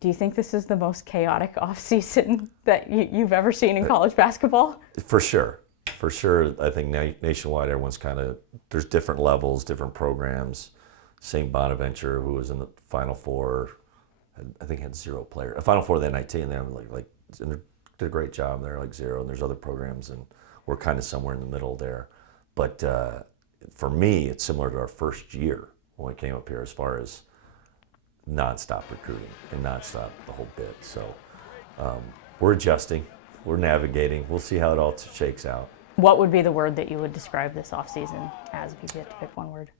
Do you think this is the most chaotic offseason that you've ever seen in college basketball? For sure. For sure. I think nationwide, everyone's there's different levels, different programs. St. Bonaventure, who was in the Final Four, I think had 0 players. A Final Four of the NIT, and they're and they did a great job. They're 0, and there's other programs, and we're kind of somewhere in the middle there. But for me, it's similar to our first year when we came up here as far as nonstop recruiting and nonstop the whole bit. So we're adjusting, we're navigating. We'll see how it all shakes out. What would be the word that you would describe this offseason as if you had to pick one word?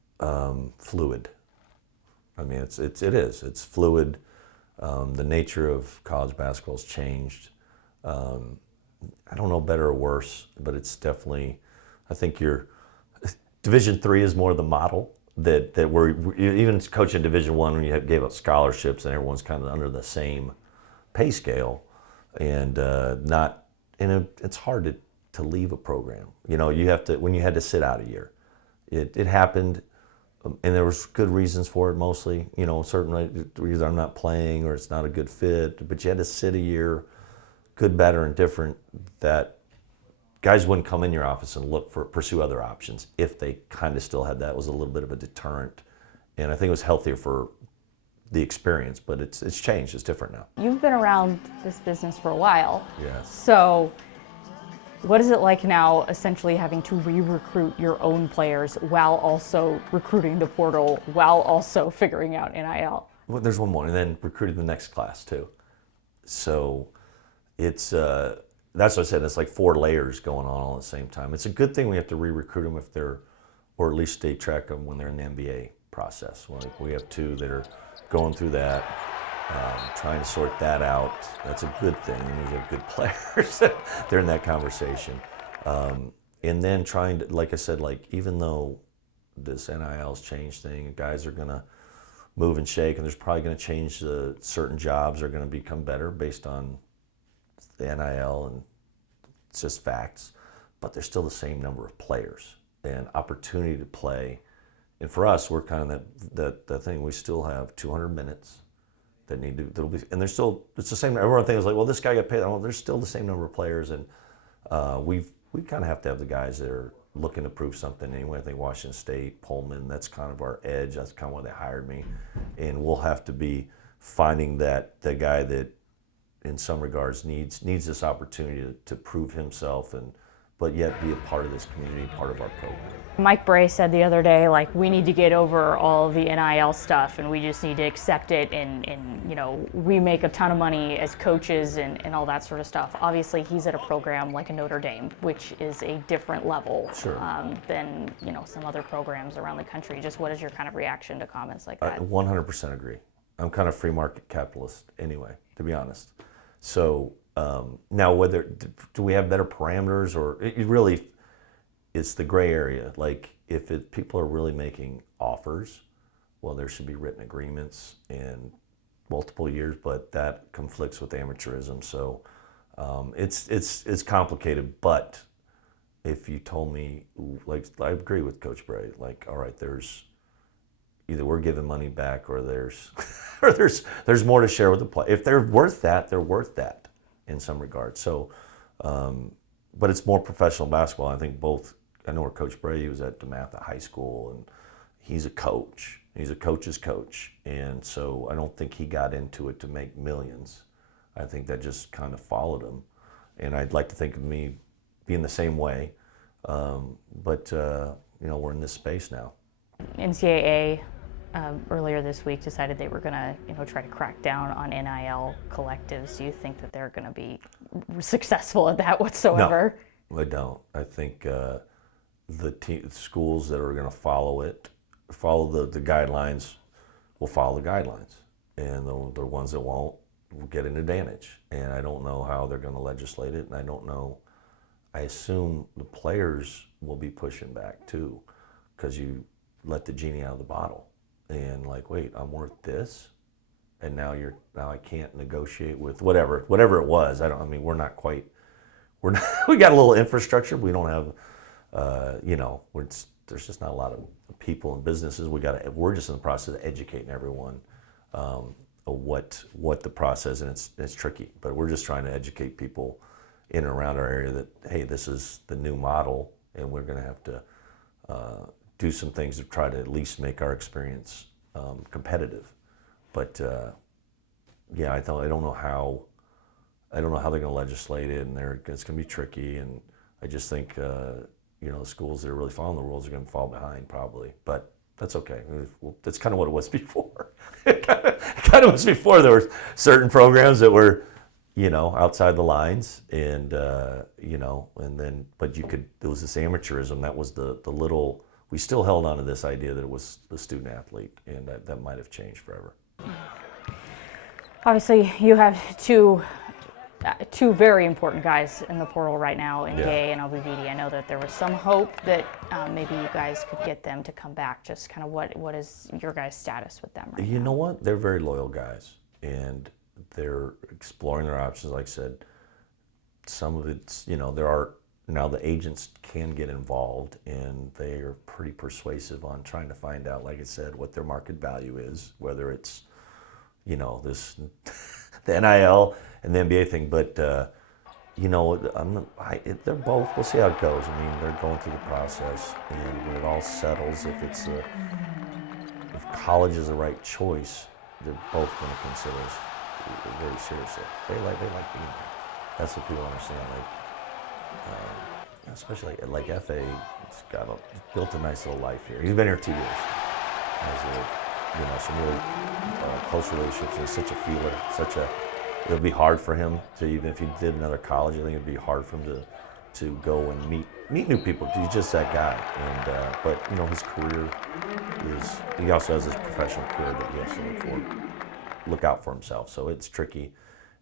Fluid. I mean, it is. It's fluid. The nature of college basketball has changed. I don't know better or worse, but it's definitely, I think Division III is more the model that we're, even coaching Division I when you gave up scholarships and everyone's kind of under the same pay scale, and it's hard to leave a program. You have to, when you had to sit out a year. It happened, and there was good reasons for it mostly. Certainly either I'm not playing or it's not a good fit, but you had to sit a year, good, better, and different, that guys wouldn't come in your office and pursue other options if they kind of still had that. It was a little bit of a deterrent, and I think it was healthier for the experience, but it's changed. It's different now. You've been around this business for a while. Yes. So what is it like now essentially having to re-recruit your own players while also recruiting the portal, while also figuring out NIL? Well, there's one more, and then recruiting the next class too. So it's that's what I said. It's like 4 layers going on all at the same time. It's a good thing we have to re-recruit them if they're, or at least stay track of them when they're in the NBA process. Like we have 2 that are going through that, trying to sort that out. That's a good thing. We have good players. They're in that conversation. And then trying to, like I said, even though this NIL's changed thing, guys are going to move and shake, and there's probably going to change, certain jobs are going to become better based on the NIL, and it's just facts, but there's still the same number of players and opportunity to play. And for us, we're kind of that thing. We still have 200 minutes that that'll be, and there's still, it's the same. Everyone thinks well, this guy got paid. Well, there's still the same number of players, and we kind of have to have the guys that are looking to prove something anyway. I think Washington State, Pullman, that's kind of our edge. That's kind of why they hired me, and we'll have to be finding the guy that, in some regards, needs this opportunity to prove himself, but yet be a part of this community, part of our program. Mike Bray said the other day, we need to get over all the NIL stuff, and we just need to accept it, and we make a ton of money as coaches and all that sort of stuff. Obviously, he's at a program like a Notre Dame, which is a different level Sure. Than some other programs around the country. Just what is your kind of reaction to comments like that? I 100% agree. I'm kind of free market capitalist anyway, to be honest. So now, do we have better parameters, or it's the gray area. If people are really making offers, well, there should be written agreements and multiple years, but that conflicts with amateurism. So it's complicated. But if you told me, I agree with Coach Bray. All right, there's either we're giving money back, or there's or there's more to share with the player. If they're worth that, they're worth that in some regard. So, but it's more professional basketball. I think both. I know where Coach Bray was at DeMatha High School, and he's a coach. He's a coach's coach, and so I don't think he got into it to make millions. I think that just kind of followed him, and I'd like to think of me being the same way. But we're in this space now. NCAA earlier this week decided they were going to try to crack down on NIL collectives. Do you think that they're going to be successful at that whatsoever? No, I don't. I think the schools that are going to follow the guidelines will follow the guidelines, and the ones that won't will get an advantage. And I don't know how they're going to legislate it, and I don't know. I assume the players will be pushing back too, because you let the genie out of the bottle, and wait, I'm worth this, and now I can't negotiate with whatever it was. We're not quite. We got a little infrastructure. We don't have. There's just not a lot of people and businesses. We're just in the process of educating everyone what the process, and it's tricky. But we're just trying to educate people in and around our area that, hey, this is the new model, and we're going to have to do some things to try to at least make our experience competitive. But yeah, I don't know how they're going to legislate it, and it's going to be tricky. And I just think the schools that are really following the rules are going to fall behind probably. But that's okay. That's kind of what it was before. It kind of was before. There were certain programs that were, outside the lines, and and then, but there was this amateurism. That was the little. We still held on to this idea that it was the student athlete, and that might have changed forever. Obviously, you have two very important guys in the portal right now, in Gay and Obividi. I know that there was some hope that maybe you guys could get them to come back. Just kind of what is your guys' status with them right now? You know what? They're very loyal guys, and they're exploring their options. Like I said, some of it's, there are, now the agents can get involved, and they are pretty persuasive on trying to find out, like I said, what their market value is, whether it's, this the NIL and the NBA thing. But they're both. We'll see how it goes. I mean, they're going through the process, and when it all settles, if college is the right choice, they're both going to consider us very seriously. They like being there. That's what people understand. Especially like FA, it's built a nice little life here. He's been here 2 years. Has some really close relationships. He's such a feeler. It'll be hard for him to, even if he did another college, I think it'd be hard for him to go and meet new people. He's just that guy. And but his career he also has his professional career that he has to look out for himself. So it's tricky.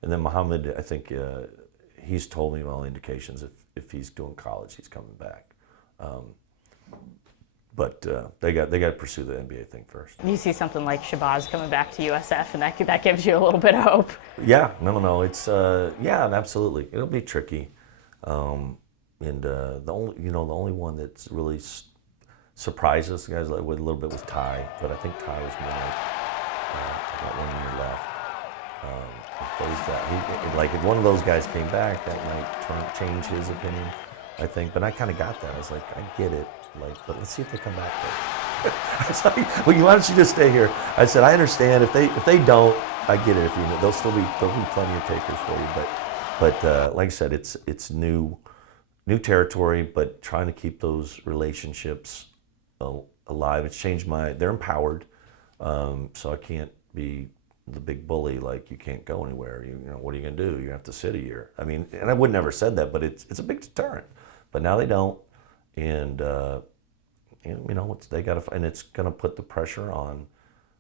And then Muhammad, I think he's told me all indications if he's doing college, he's coming back. But they got to pursue the NBA thing first. You see something like Shabazz coming back to USF, and that gives you a little bit of hope. Yeah, no, it's absolutely, it'll be tricky. And the only one that's really surprised us, guys, with a little bit was Ty, but I think Ty was more like about 1 year left. If one of those guys came back, that might change his opinion, I think. But I kind of got that. I was like, I get it. But let's see if they come back there. I was like, well, why don't you just stay here? I said, I understand. If they don't, I get it. There'll be plenty of takers for you. But like I said, it's new territory, but trying to keep those relationships alive. It's changed they're empowered, so I can't be the big bully, like you can't go anywhere. What are you gonna do? You have to sit a year. I mean, and I would never said that, but it's a big deterrent. But now they don't, and they got to, and it's gonna put the pressure on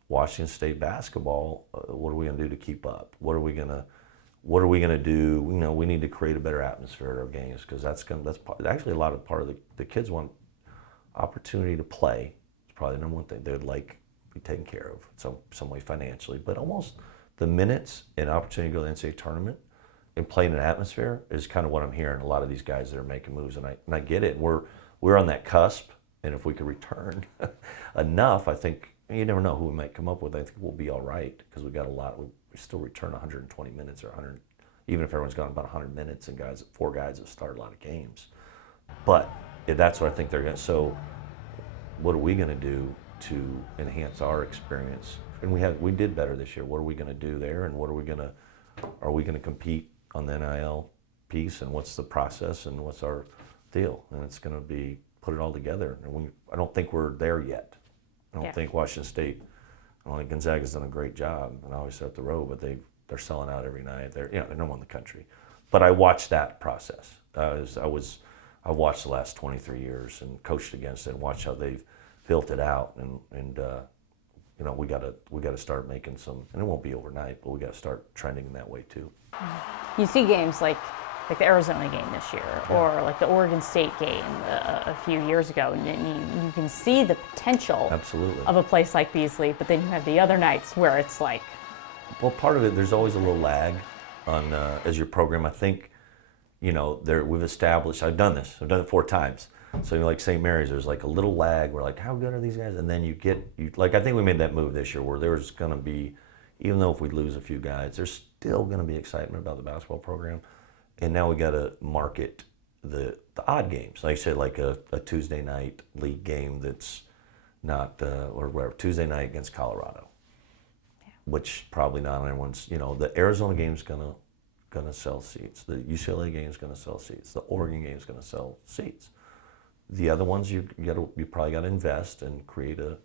Washington State basketball. What are we gonna do to keep up? What are we gonna do? We need to create a better atmosphere at our games, because that's actually a lot of part of the kids want opportunity to play. It's probably the number one thing they'd like be taken care of some way financially, but almost the minutes and opportunity to go to the NCAA tournament and play in an atmosphere is kind of what I'm hearing. A lot of these guys that are making moves, and I get it. We're on that cusp, and if we could return enough, I think you never know who we might come up with. I think we'll be all right, because we got a lot. We still return 120 minutes or 100, even if everyone's gone about 100 minutes, and four guys have started a lot of games. But that's what I think they're going to. So what are we going to do to enhance our experience? And we did better this year. What are we going to do there? And are we going to compete on the NIL piece? And what's the process? And what's our deal? And it's going to be put it all together. And I don't think we're there yet. I don't think Washington State. I don't think Gonzaga's done a great job. And I always say up the road, but they're selling out every night. They're number one in the country. But I watched that process. I watched the last 23 years and coached against it, and watched how they've built it out, and we got to start making some, and it won't be overnight, but we got to start trending in that way too. You see games like the Arizona game this year, or like the Oregon State game a few years ago, and you can see the potential of a place like Beasley, but then you have the other nights where it's like, well, part of it, there's always a little lag on as your program. I think we've established. I've done it 4 times. So like St. Mary's, there's like a little lag. We're like, how good are these guys? And then I think we made that move this year where there's going to be, even though if we lose a few guys, there's still going to be excitement about the basketball program. And now we got to market the odd games. Like I said, like a Tuesday night league game that's not, or whatever, Tuesday night against Colorado, which probably not everyone's, the Arizona game's gonna sell seats. The UCLA game's gonna sell seats. The Oregon game's gonna sell seats. The other ones you probably got to invest and create an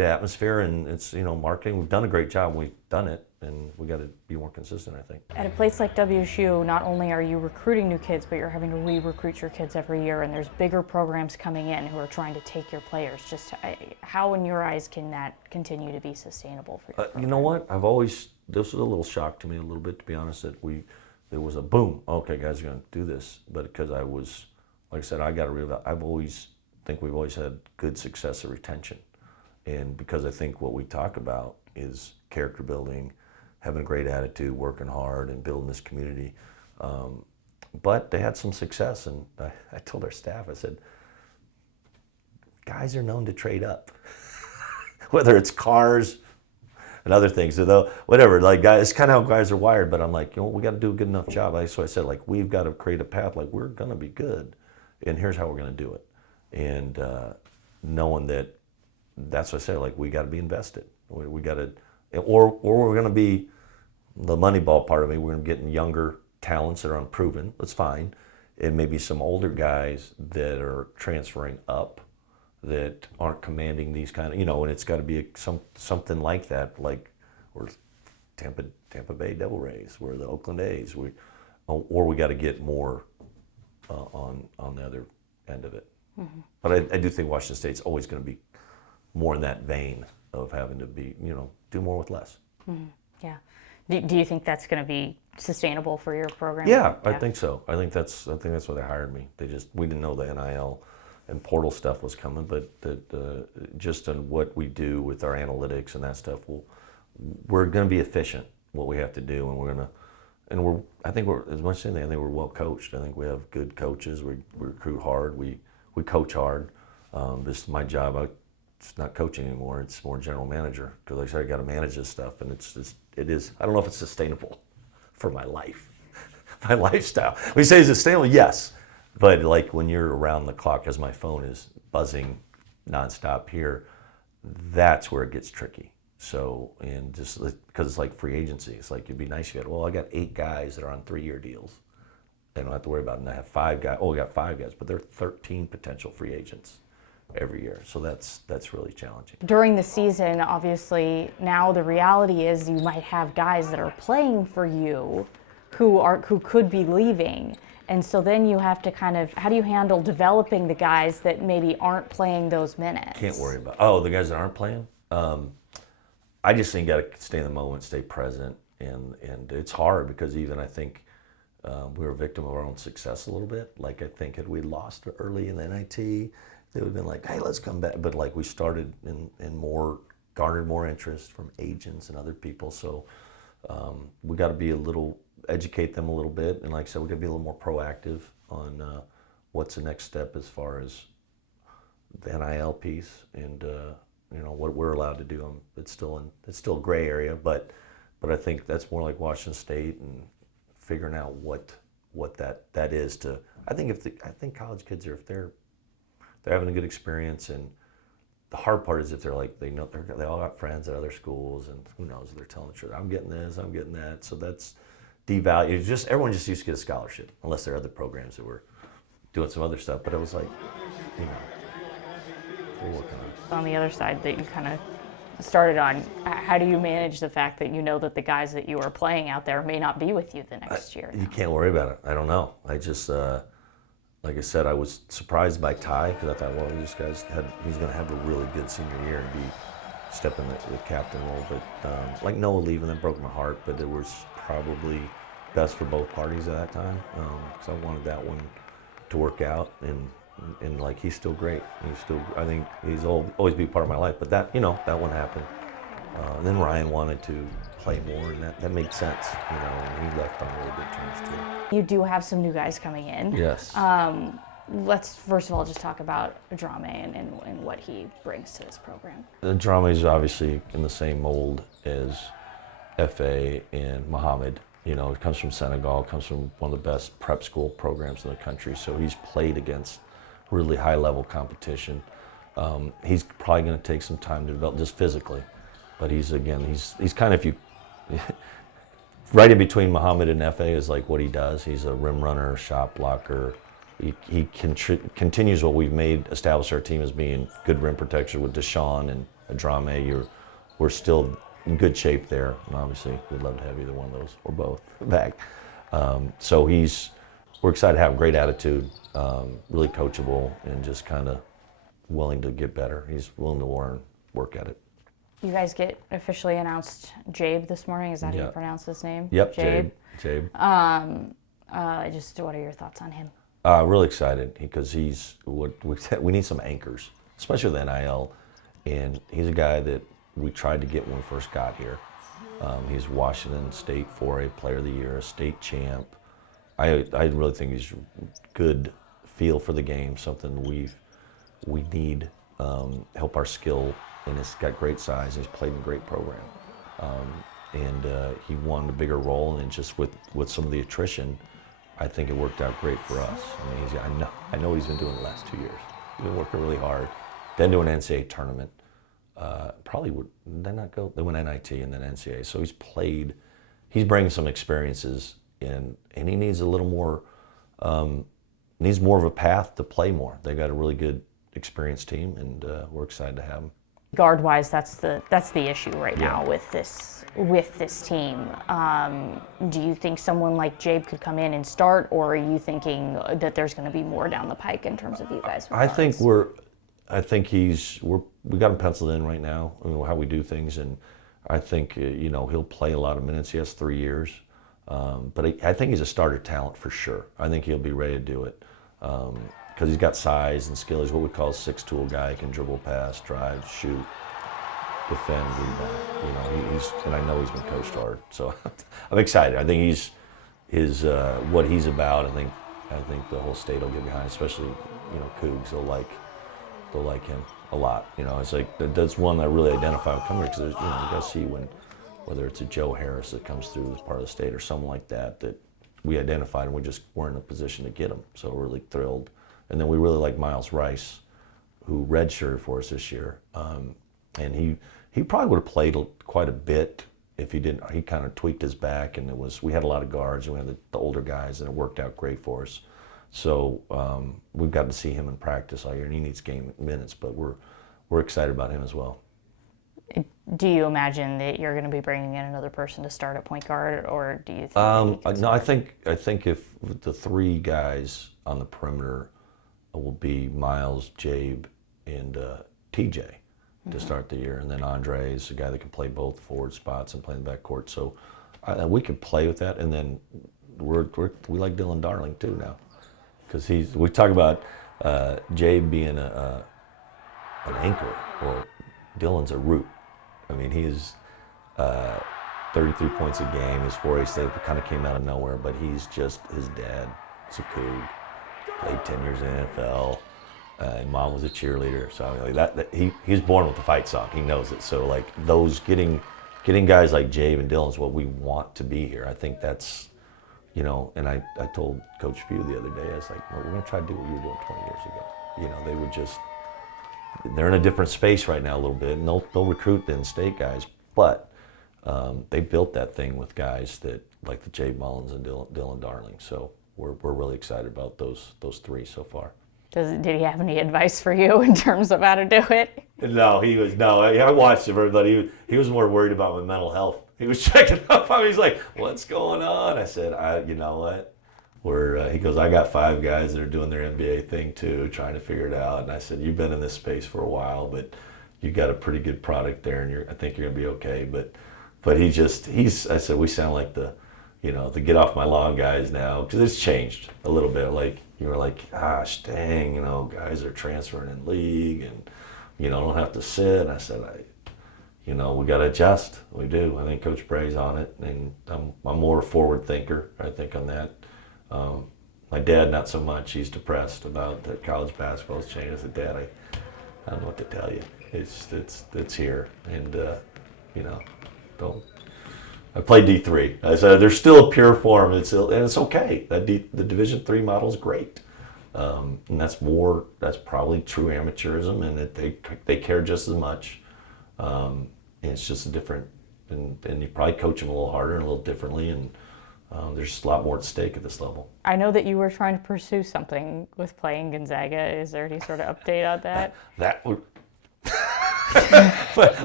atmosphere, and it's marketing. We've done a great job. We've done it, and we got to be more consistent, I think. At a place like WSU, not only are you recruiting new kids, but you're having to re-recruit your kids every year, and there's bigger programs coming in who are trying to take your players. How, in your eyes, can that continue to be sustainable for your program? You know what? This was a little shock to me a little bit, to be honest, that there was a boom. Okay, guys are going to do this, but because I was, like I said, I got to realize, we've always had good success at retention. And because I think what we talk about is character building, having a great attitude, working hard, and building this community. But they had some success, and I told our staff, I said, guys are known to trade up, whether it's cars and other things, although whatever. Like guys, it's kind of how guys are wired. But I'm like, we got to do a good enough job. So I said, like, we've got to create a path. Like, we're going to be good, and here's how we're going to do it. And knowing that. That's what I say. Like, we got to be invested. We got to, or we're going to be the Moneyball part of me. We're going to be getting younger talents that are unproven. That's fine, and maybe some older guys that are transferring up that aren't commanding these kind of, and it's got to be something like that. Like we're Tampa Bay Devil Rays, we're the Oakland A's. Or we got to get more on the other end of it. Mm-hmm. But I do think Washington State's always going to be more in that vein of having to be, do more with less. Mm-hmm. Yeah. Do you think that's going to be sustainable for your program? Yeah, I think so. I think that's why they hired me. We didn't know the NIL and portal stuff was coming, but just on what we do with our analytics and that stuff, we're going to be efficient. What we have to do, and I think we're as much as anything. I think we're well coached. I think we have good coaches. We recruit hard. We coach hard. This is my job. It's not coaching anymore. It's more general manager because like I said, I got to manage this stuff, and it is. I don't know if it's sustainable for my life, my lifestyle. We say it's sustainable, yes, but like when you're around the clock, because my phone is buzzing nonstop here, that's where it gets tricky. So, and just because it's like free agency, it's like it'd be nice if you had. Well, I got 8 guys that are on 3-year deals. They don't have to worry about it. And I have 5 guys. Oh, we got 5 guys, but there are 13 potential free agents every year. So that's really challenging. During the season, obviously, now the reality is you might have guys that are playing for you who could be leaving. And so then you have to how do you handle developing the guys that maybe aren't playing those minutes? Can't worry about, the guys that aren't playing? I just think you got to stay in the moment, stay present. And it's hard because even I think we were a victim of our own success a little bit. Like I think had we lost early in the NIT, they would have been like, hey, let's come back. But like we started and garnered more interest from agents and other people. So we got to educate them a little bit. And like I said, we got to be a little more proactive on what's the next step as far as the NIL piece and what we're allowed to do. It's still a gray area, but I think that's more like Washington State and figuring out what that is to. I think college kids are if they're having a good experience, and the hard part is if they're like they all got friends at other schools, and who knows if they're telling the truth. I'm getting this, I'm getting that. So that's devalued. Everyone just used to get a scholarship, unless there are other programs that were doing some other stuff. But it was like, we're working on. On the other side that you kind of started on, how do you manage the fact that you know that the guys that you are playing out there may not be with you the next year? You can't worry about it. I don't know. I just, like I said, I was surprised by Ty because I thought, well, he's going to have a really good senior year and step in the captain role. But like Noah leaving, that broke my heart. But it was probably best for both parties at that time because I wanted that one to work out. And like he's still great. I think he's always be part of my life. But that that one happened. And then Ryan wanted to play more, and that made sense. And he left on really good terms too. You do have some new guys coming in. Yes. Let's first of all just talk about Drame and what he brings to this program. Drame is obviously in the same mold as FA and Mohammed. You know, he comes from Senegal, comes from one of the best prep school programs in the country. So he's played against really high-level competition. He's probably going to take some time to develop just physically, but he's kind of, if you right in between Mohammed and FA is like what he does. He's a rim runner, shot blocker. He continues what we've established our team as being good rim protection with Deshaun and Adrame. We're still in good shape there, and obviously we'd love to have either one of those or both back. So we're excited to have a great attitude, really coachable, and just kind of willing to get better. He's willing to learn, work at it. You guys get officially announced Jabe this morning. Is that how Yeah. you pronounce his name? Yep, Jabe. Jabe. Just what are your thoughts on him? Really excited because he's what we need some anchors, especially with NIL, and he's a guy that we tried to get when we first got here. He's Washington State 4A Player of the Year, a state champ. I really think he's good feel for the game, something we need help our skill, and he's got great size. He's played in a great program, and he wanted a bigger role, and just with some of the attrition, I think it worked out great for us. I mean, I know he's been doing it the last 2 years. He's been working really hard. Then to an NCAA tournament. Probably would they not go? They went NIT and then NCAA. So he's played. He's bringing some experiences in, and he needs a little more. Needs more of a path to play more. They got a really good, experienced team, and we're excited to have him. Guard wise, that's the issue right now with this team. Do you think someone like Jabe could come in and start, or are you thinking that there's going to be more down the pike in terms of you guys? I think we got him penciled in right now. I mean, how we do things, and I think he'll play a lot of minutes. He has 3 years, but I think he's a starter talent for sure. I think he'll be ready to do it because he's got size and skill. He's what we call a six-tool guy. He can dribble, pass, drive, shoot, defend, rebound. And I know he's been coached hard, so I'm excited. I think what he's about. I think the whole state will get behind, especially Cougs. They'll like him a lot. It's like that's one that I really identify with coming here because you got to see whether it's a Joe Harris that comes through as part of the state or someone like that we identified, and we just weren't in a position to get him. So we're really thrilled. And then we really like Miles Rice, who redshirted for us this year, and he probably would have played quite a bit if he didn't. He kind of tweaked his back, and we had a lot of guards, and we had the older guys, and it worked out great for us. So we've got to see him in practice all year, and he needs game minutes, but we're excited about him as well. Do you imagine that you're going to be bringing in another person to start at point guard, or do you think? No, I think if the three guys on the perimeter will be Miles, Jabe, and TJ to start the year, and then Andre is a guy that can play both forward spots and play in the backcourt. So we could play with that, and then we like Dylan Darling too now. Because we talk about Jabe being an anchor, or Dylan's a root. I mean, he is 33 points a game. His 4A state kind of came out of nowhere, but he's just, his dad is a Coug, played 10 years in the NFL, and mom was a cheerleader. So I mean, he was born with the fight song. He knows it. So like those getting guys like Jabe and Dylan is what we want to be here. I think that's. And I told Coach Few the other day, I was like, well, we're going to try to do what you were doing 20 years ago. They're in a different space right now a little bit, and they'll recruit the in-state guys, but they built that thing with guys that like the Jay Mullins and Dylan Darling. So we're really excited about those three so far. Did he have any advice for you in terms of how to do it? No, I watched him, but he was more worried about my mental health. He was checking up on me. He's like, "What's going on?" I said, "You know what? He goes, "I got 5 guys that are doing their NBA thing too, trying to figure it out." And I said, "You've been in this space for a while, but you got a pretty good product there, and I think you're gonna be okay." But I said, we sound like the get off my lawn guys now, because it's changed a little bit. Like you were like, "Gosh, dang, guys are transferring in league, and don't have to sit." And I said, we got to adjust. We do. I think Coach Bray's on it, and I'm more a forward thinker, I think, on that. My dad, not so much. He's depressed about that college basketball's changed. I said, "Dad, I don't know what to tell you. It's here, and don't I played D3. So there's still a pure form. And it's okay. The Division III model is great. And that's probably true amateurism, and that they care just as much. And it's just a different, and you probably coach them a little harder and a little differently, and there's just a lot more at stake at this level. I know that you were trying to pursue something with playing Gonzaga. Is there any sort of update on that? That would.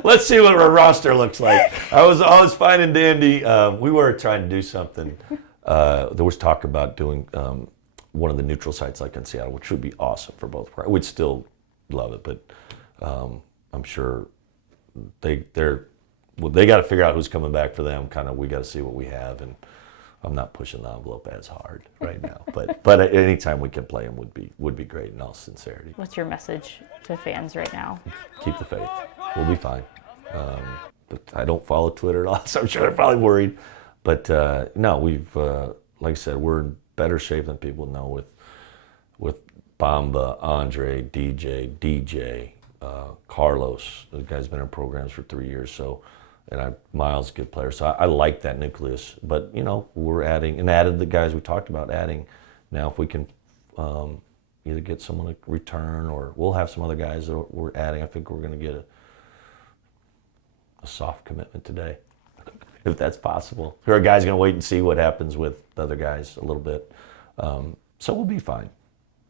Let's see what our roster looks like. I was fine and dandy. We were trying to do something. There was talk about doing one of the neutral sites like in Seattle, which would be awesome for both. We'd still love it, but I'm sure they got to figure out who's coming back for them. Kind of, we got to see what we have, and I'm not pushing the envelope as hard right now. But anytime we can play them would be great in all sincerity. What's your message to fans right now? Keep the faith. We'll be fine. But I don't follow Twitter at all, so I'm sure they're probably worried. But no, we've like I said, we're in better shape than people know with Bamba, Andre, DJ, Carlos. The guy's been in programs for 3 years, so. And Miles is a good player, so I like that nucleus. But we're added the guys we talked about adding. Now, if we can either get someone to return, or we'll have some other guys that we're adding. I think we're going to get a soft commitment today, if that's possible. Our guys going to wait and see what happens with the other guys a little bit, so we'll be fine.